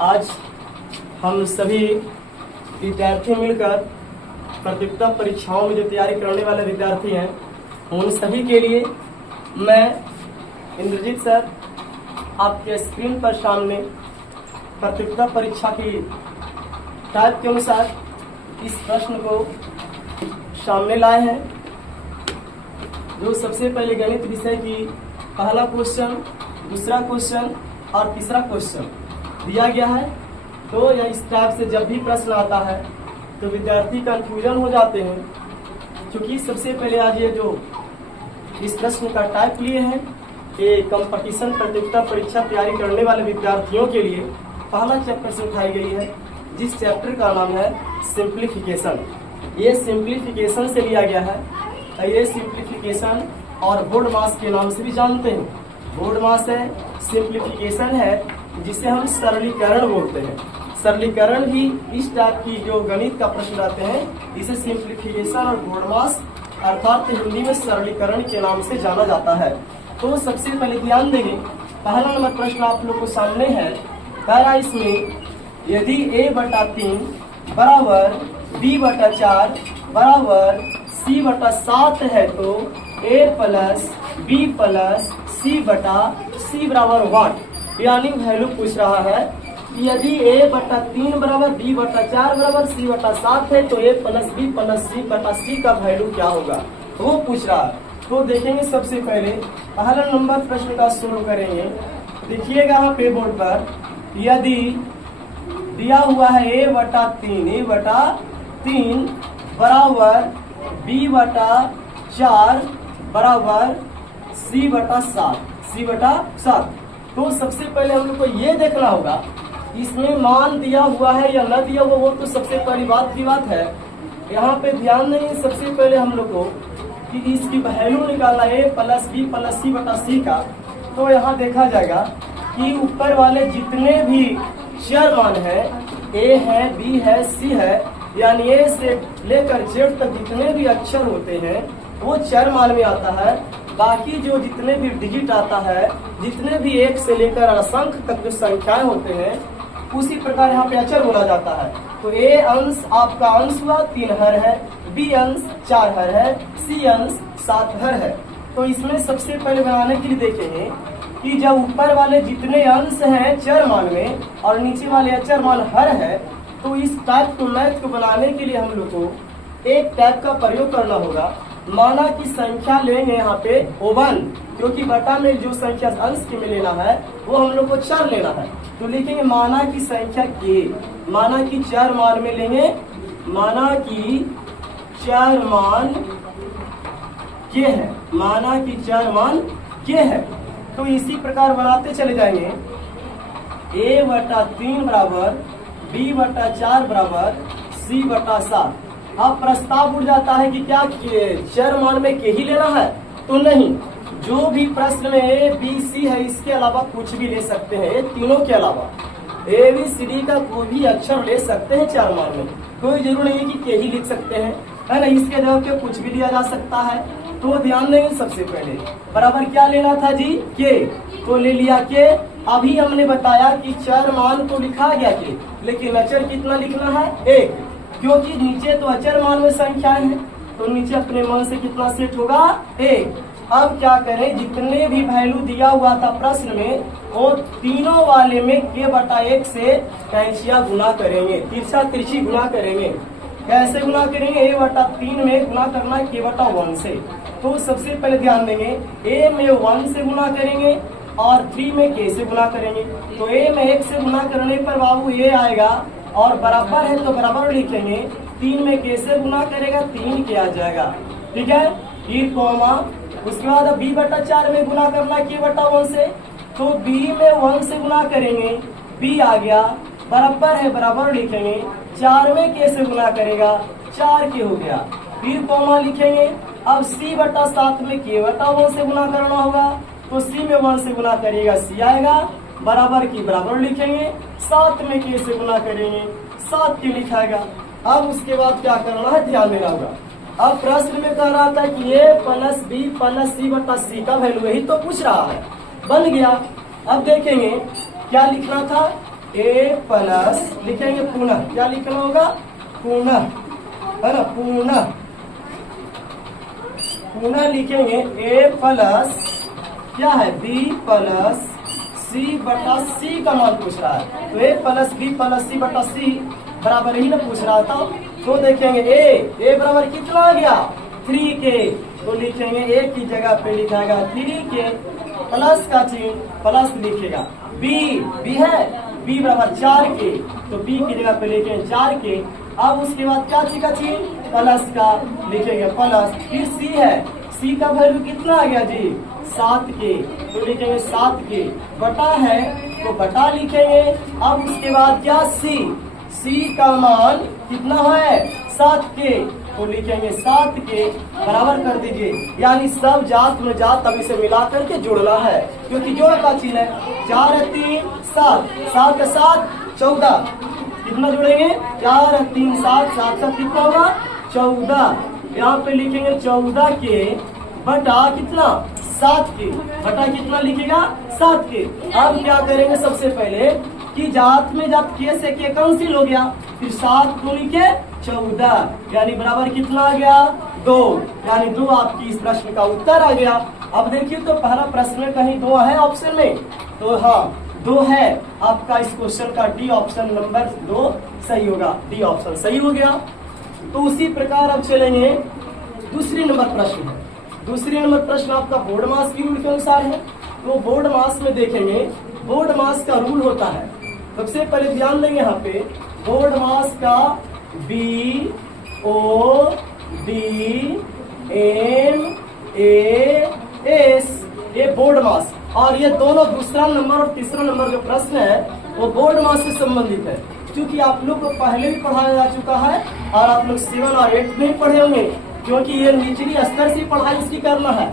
आज हम सभी विद्यार्थी मिलकर प्रतियोगिता परीक्षाओं में जो तैयारी करने वाले विद्यार्थी हैं, उन सभी के लिए मैं इंद्रजीत सर आपके स्क्रीन पर सामने प्रतियोगिता परीक्षा की टाइप के अनुसार इस प्रश्न को सामने लाए हैं। जो सबसे पहले गणित विषय की पहला क्वेश्चन, दूसरा क्वेश्चन और तीसरा क्वेश्चन दिया गया है। तो यह इस टाइप से जब भी प्रश्न आता है तो विद्यार्थी कंफ्यूजन हो जाते हैं, क्योंकि सबसे पहले आज ये जो इस प्रश्न का टाइप लिए हैं ये कंपटीशन प्रतियोगिता परीक्षा तैयारी करने वाले विद्यार्थियों के लिए पहला चैप्टर से उठाई गई है, जिस चैप्टर का नाम है सिंप्लीफिकेशन। ये सिंप्लीफिकेशन से लिया गया है। ये सिंप्लीफिकेशन और बोर्ड मास के नाम से भी जानते हैं। बोर्ड मास है, सिंप्लीफिकेशन है जिसे हम सरलीकरण बोलते हैं। सरलीकरण भी इस टाइप की जो गणित का प्रश्न रहते हैं इसे सिंप्लीफिकेशन और बोर्ड मास अर्थात हिंदी में सरलीकरण के नाम से जाना जाता है। तो सबसे पहले ध्यान देंगे, पहला नंबर प्रश्न आप लोग को सामने है। पहला इसमें यदि a/3 बराबर b/4 बराबर c/7 है तो a plus b plus c/c बराबर 1, यानी वैल्यू पूछ रहा है। यदि a/3 बराबर b/4 बराबर c/7 है तो a plus b plus c/c का वैल्यू क्या होगा, वो पूछ रहा है। तो देखेंगे सबसे पहले पहला नंबर प्रश्न का शुरू करेंगे। देखिएगा यहाँ पे बोर्ड पर यदि दिया हुआ है a/3 बराबर b/4 बराबर c/7 तो सबसे पहले हम लोग को ये देखना होगा इसमें मान दिया हुआ है या न दिया हुआ, वो तो सबसे पहली बात की बात है। यहाँ पे ध्यान देंगे सबसे पहले हम लोग को कि इसकी वैल्यू निकालना a plus b plus c/c का। तो यहाँ देखा जाएगा कि ऊपर वाले जितने भी चर मान है, a है, b है, c है, यानी a से लेकर z तक जितने भी अक्षर होते हैं वो चर मान में आता है। बाकी जो जितने भी डिजिट आता है, जितने भी एक से लेकर असंख्य तक जो संख्याएं होते हैं, उसी प्रकार यहाँ पे अचर बोला जाता है। तो a अंश आपका अंश हुआ 3 हर है, b अंश 4 हर है, c अंश 7 हर है। तो इसमें सबसे पहले बनाने के लिए देखेंगे कि जब ऊपर वाले जितने अंश हैं चर मान में और नीचे वाले अचर मान हर है, तो इस टाइप को मैथ को बनाने के लिए हम लोग को एक टाइप का प्रयोग करना होगा। माना की संख्या लेंगे यहाँ पे O1, क्योंकि बटा में जो संख्या अंश के में लेना है वो हम लोग को चर लेना है। तो लिखेंगे माना की संख्या k, माना की चर मान में लेंगे, माना की चर मान k है, माना की चर मान k है। तो इसी प्रकार बनाते चले जाएंगे। a/3 बराबर b/4 बराबर c/7। अब प्रस्ताव उठ जाता है कि क्या चर मान में के ही लेना है, तो नहीं, जो भी प्रश्न में a b c है इसके अलावा कुछ भी ले सकते हैं। तीनों के अलावा a b c d का कोई भी अक्षर ले सकते हैं चर मान में, कोई जरूरी नहीं है कि के ही लिख सकते हैं, है ना। इसके जगह पे कुछ भी लिया जा सकता है। तो ध्यान देंगे सबसे पहले बराबर क्या लेना था जी, के, तो ले लिया के। अभी हमने बताया कि चर मान तो लिखा गया के, लेकिन अचर कितना लिखना है, 1, क्योंकि नीचे तो अचर मान में संख्याएं हैं, तो नीचे अपने मान से कितना सेट होगा, 1। अब क्या करें, जितने भी वैल्यू दिया हुआ था प्रश्न में वो तीनों वाले में k/1 से कैंचिया गुना करेंगे, तिरछा तिरछी गुना करेंगे। कैसे गुना करेंगे, a/3 में गुना करना है k/1 से। तो सबसे पहले ध्यान देंगे a में 1 से गुना करेंगे और 3 में k से गुना करेंगे। तो a में 1 से गुना करने पर बाबू a आएगा और बराबर है तो बराबर लिखेंगे, 3 में k से गुना करेगा 3 k आ जाएगा, ठीक है। फिर कॉमा, उसके बाद b/4 में गुना करना k/1 से, तो b में 1 से गुना करेंगे, b आ गया, बराबर है बराबर लिखेंगे, 4 में k से गुना करेगा 4 k हो गया। फिर कॉमा लिखेंगे। अब c/7 में k/1 से गुना करना होगा, तो c में 1 से गुना करेगा c आएगा, बराबर की बराबर लिखेंगे, 7 में k से गुना करेंगे 7 k लिखाएगा। अब उसके बाद क्या करना है, ध्यान देना होगा। अब प्रश्न में कह रहा था कि a plus b plus c/c का वैल्यू, यही तो पूछ रहा है, बन गया। अब देखेंगे क्या लिखना था, ए प्लस लिखेंगे पुनः, क्या लिखना होगा? पुनः, है ना, पुनः, पुनः लिखेंगे ए प्लस क्या है? बी प्लस सी बटा सी का मान पूछ रहा है, तो ए प्लस बी प्लस सी बटा सी बराबर ही ना पूछ रहा था। तो देखेंगे ए बराबर कितना आ गया? 3k, तो लिखेंगे ए की जगह पे लिखाएगा 3k प्लस का चिन्ह प्लस लिखेगा। बी है, बी बराबर 4k, तो बी की जगह पे लिखेंगे 4k। अब उसके बाद क्या ची का चिन्ह? प्लस का लिखेंगे प्लस। फिर सी है, सी का वैल्यू कितना आ गया जी? 7k, तो लिखेंगे 7k बटा है तो बटा लिखेंगे। अब उसके बाद क्या? सी का मान कितना है? 7k, तो लिखेंगे 7k बराबर कर दीजिए। यानी सब जात में जात अब इसे मिला करके जोड़ना है, क्योंकि जोड़ का चिन्ह है। 4 है 3 7, 7 है 7 14, कितना जोड़ेंगे? 4 है 3 7, 7 7 कितना होगा? 14। यहाँ पे लिखेंगे 14k बटा कितना? 7k बटा कितना लिखेगा? 7k। अब क्या करेंगे? सबसे पहले कि जात में जात के से के कैंसिल हो गया, फिर 7 दूनी के 14, यानी बराबर कितना आ गया? 2, यानी 2 आपकी इस प्रश्न का उत्तर आ गया। अब देखिए तो पहला प्रश्न में कहीं 2 है ऑप्शन में, तो हाँ 2 है आपका। इस क्वेश्चन का डी ऑप्शन नंबर 2 सही होगा, डी ऑप्शन सही हो गया। तो उसी प्रकार अब चलेंगे दूसरी नंबर प्रश्न है। दूसरी नंबर प्रश्न आपका बोर्ड मास की रूल के अनुसार है। तो बोर्ड मास में देखेंगे, बोर्ड मास का रूल होता है, सबसे पहले ध्यान देंगे यहाँ पे, बोर्ड मास का BODMAS, ये बोर्ड मास, और ये दोनों दूसरा नंबर और तीसरा नंबर जो प्रश्न है वो बोर्ड मास से संबंधित है। क्योंकि आप लोग को पहले भी पढ़ाया जा चुका है और आप लोग 7 और 8 में ही पढ़े होंगे, क्योंकि ये निचली स्तर से पढ़ाई इसकी करना है।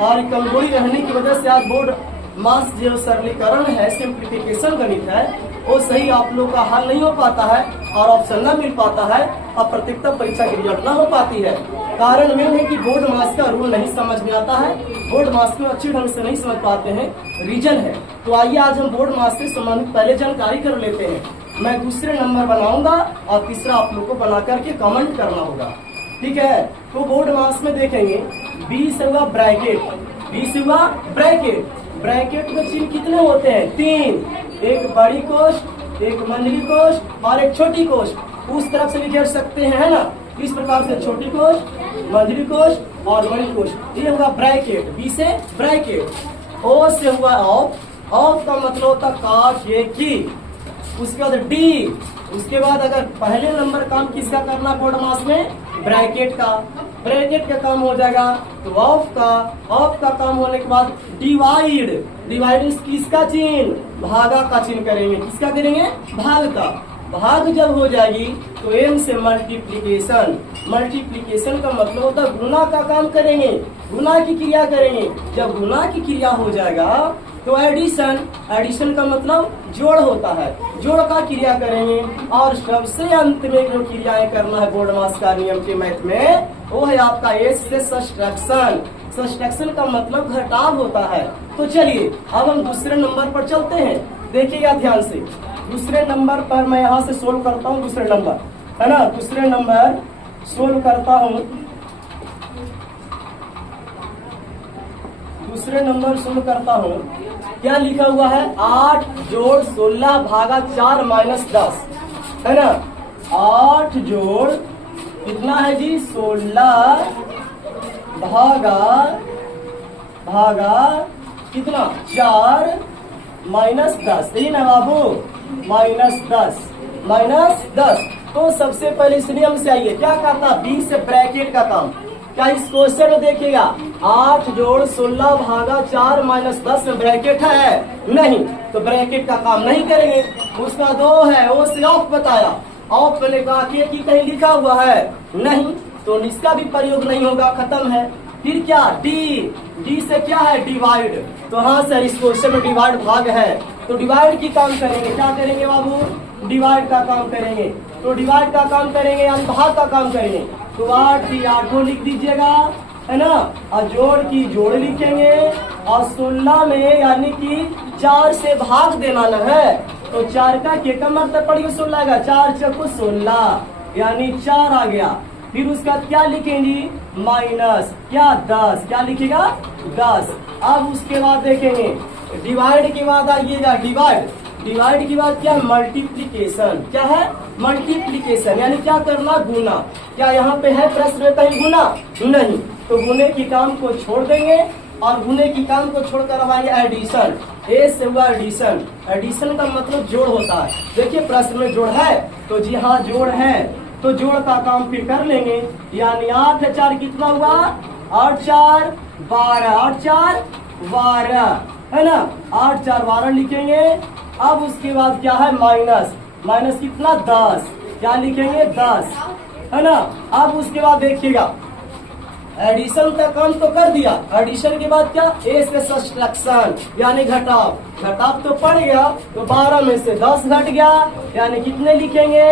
और कमजोरी रहने की वजह से आज बोर्ड मास जो सरलीकरण है, सिंप्लीफिकेशन गणित है, वो सही आप लोग का हल नहीं हो पाता है और ऑप्शन न मिल पाता है और प्रत्येकता परीक्षा की रिजल्ट न हो पाती है। कारण मेन है कि बोर्ड मास का रूल नहीं समझ में आता है, बोर्ड मास में अच्छी ढंग से नहीं समझ पाते हैं, रीजन है। तो आइए आज हम बोर्ड मास से संबंधित पहले जानकारी कर लेते हैं। मैं दूसरे नंबर बनाऊंगा और तीसरा आप लोग को बना करके कमेंट करना होगा, ठीक है। तो बोर्ड मास में देखेंगे बी से हुआ ब्रैकेट, बी से हुआ ब्रैकेट, ब्रैकेट में चिन्ह कितने होते हैं? 3, एक बड़ी कोष्ठ, एक मंझली कोष्ठ और एक छोटी कोष्ठ। उस तरफ से लिख सकते हैं, है ना, इस प्रकार से छोटी कोष्ठ, मंझली कोष्ठ और बड़ी कोष्ठ। ये हुआ ब्रैकेट, बी से ब्रैकेट। ओ से हुआ ऑफ, ऑफ का मतलब होता काट ये की। उसके बाद डी, उसके बाद अगर पहले नंबर काम किसका करना बोर्ड मास में? ब्रैकेट का, ब्रैकेट का काम हो जाएगा तो ऑफ का, ऑफ का काम होने के बाद डिवाइड, डिवाइड किसका चिन्ह? भागा का चिन्ह करेंगे। किसका करेंगे? भाग का। भाग जब हो जाएगी तो एम से मल्टीप्लीकेशन, मल्टीप्लीकेशन का मतलब होता है गुना का काम करेंगे, गुना की क्रिया करेंगे। जब गुना की क्रिया हो जाएगा तो एडिशन, एडिशन का मतलब जोड़ होता है, जोड़ का क्रिया करेंगे। और सबसे अंत में जो क्रियाएं करना है बोर्ड मास का नियम के मैथ में, वो है आपका एस से सब्ट्रैक्शन। सब्ट्रैक्शन का मतलब घटाव होता है। तो चलिए अब हम दूसरे नंबर पर चलते हैं, देखिएगा ध्यान से। दूसरे नंबर पर मैं यहाँ से सोल्व करता हूँ, दूसरे नंबर है ना, दूसरे नंबर सोल्व करता हूँ, दूसरे नंबर सोल्व करता हूँ। क्या लिखा हुआ है? 8 जोड़ 16 भागा 4 माइनस 10, है ना। 8 जोड़ कितना है जी? 16 भागा कितना? 4 माइनस 10, यही ना बाबू, माइनस 10। तो सबसे पहले इस नियम से आइए, क्या करता? बी से ब्रैकेट का काम। क्या इस क्वेश्चन में देखिएगा 8 जोड़ 16 भागा 4 माइनस 10 में ब्रैकेट है? नहीं, तो ब्रैकेट का काम नहीं करेंगे। उसका 2 है, वो से ऑफ बताया, ऑफ मैंने कहा कि कहीं लिखा हुआ है? नहीं, तो इसका भी प्रयोग नहीं होगा, खत्म है। फिर क्या? डी, डी से क्या है? डिवाइड। तो हाँ सर, इस क्वेश्चन में डिवाइड भाग है, तो डिवाइड की काम करेंगे। क्या करेंगे बाबू? डिवाइड का काम करेंगे। तो डिवाइड का काम करेंगे यानी भाग का काम करेंगे। तो 8 की 8 लिख दीजिएगा, है ना, और जोड़ की जोड़ लिखेंगे, और 16 में यानी कि 4 से भाग देना न है, तो 4 का के का मतलब पड़ेगा 16 का, 4 चौको 16 यानी 4 आ गया। फिर उसका क्या लिखेंगे माइनस क्या 10, क्या लिखेगा 10। अब उसके बाद देखेंगे डिवाइड के बाद आइएगा डिवाइड के बाद क्या है मल्टीप्लीकेशन, क्या है मल्टीप्लीकेशन यानी क्या करना गुना। क्या यहाँ पे है प्रश्न में कहीं गुना नहीं, तो गुने की काम को छोड़ देंगे और गुने की काम को छोड़कर अब आएंगे एडिशन। ए से हुआ एडिशन, एडिशन का मतलब जोड़ होता है। देखिए प्रश्न में जोड़ है तो जी हाँ जोड़ है, तो जोड़ का काम फिर कर लेंगे। यानी 8 4 कितना हुआ 8 4 12, 8 4 12 है ना, 8 4 12 लिखेंगे। अब उसके बाद क्या है माइनस कितना 10, क्या लिखेंगे 10 है ना। अब उसके बाद देखिएगा एडिशन का काम तो कर दिया, एडिशन के बाद क्या ए से सब्ट्रैक्शन यानी घटाव तो पड़ गया, तो 12 में से 10 घट गया यानी कितने लिखेंगे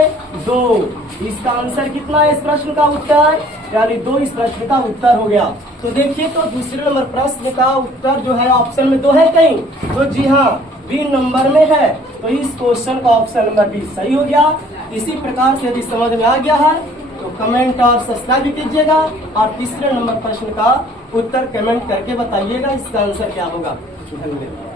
2। इसका आंसर कितना है इस प्रश्न का उत्तर, यानी 2 इस प्रश्न का उत्तर हो गया। तो देखिए तो दूसरे नंबर प्रश्न का उत्तर जो है ऑप्शन में 2 है कहीं, तो जी हाँ बी नंबर में है। तो इस क्वेश्चन का ऑप्शन नंबर बी सही हो गया। इसी प्रकार से यदि समझ में आ गया है तो कमेंट और सब्सक्राइब भी कीजिएगा और तीसरे नंबर प्रश्न का उत्तर कमेंट करके बताइएगा इसका आंसर क्या होगा। धन्यवाद।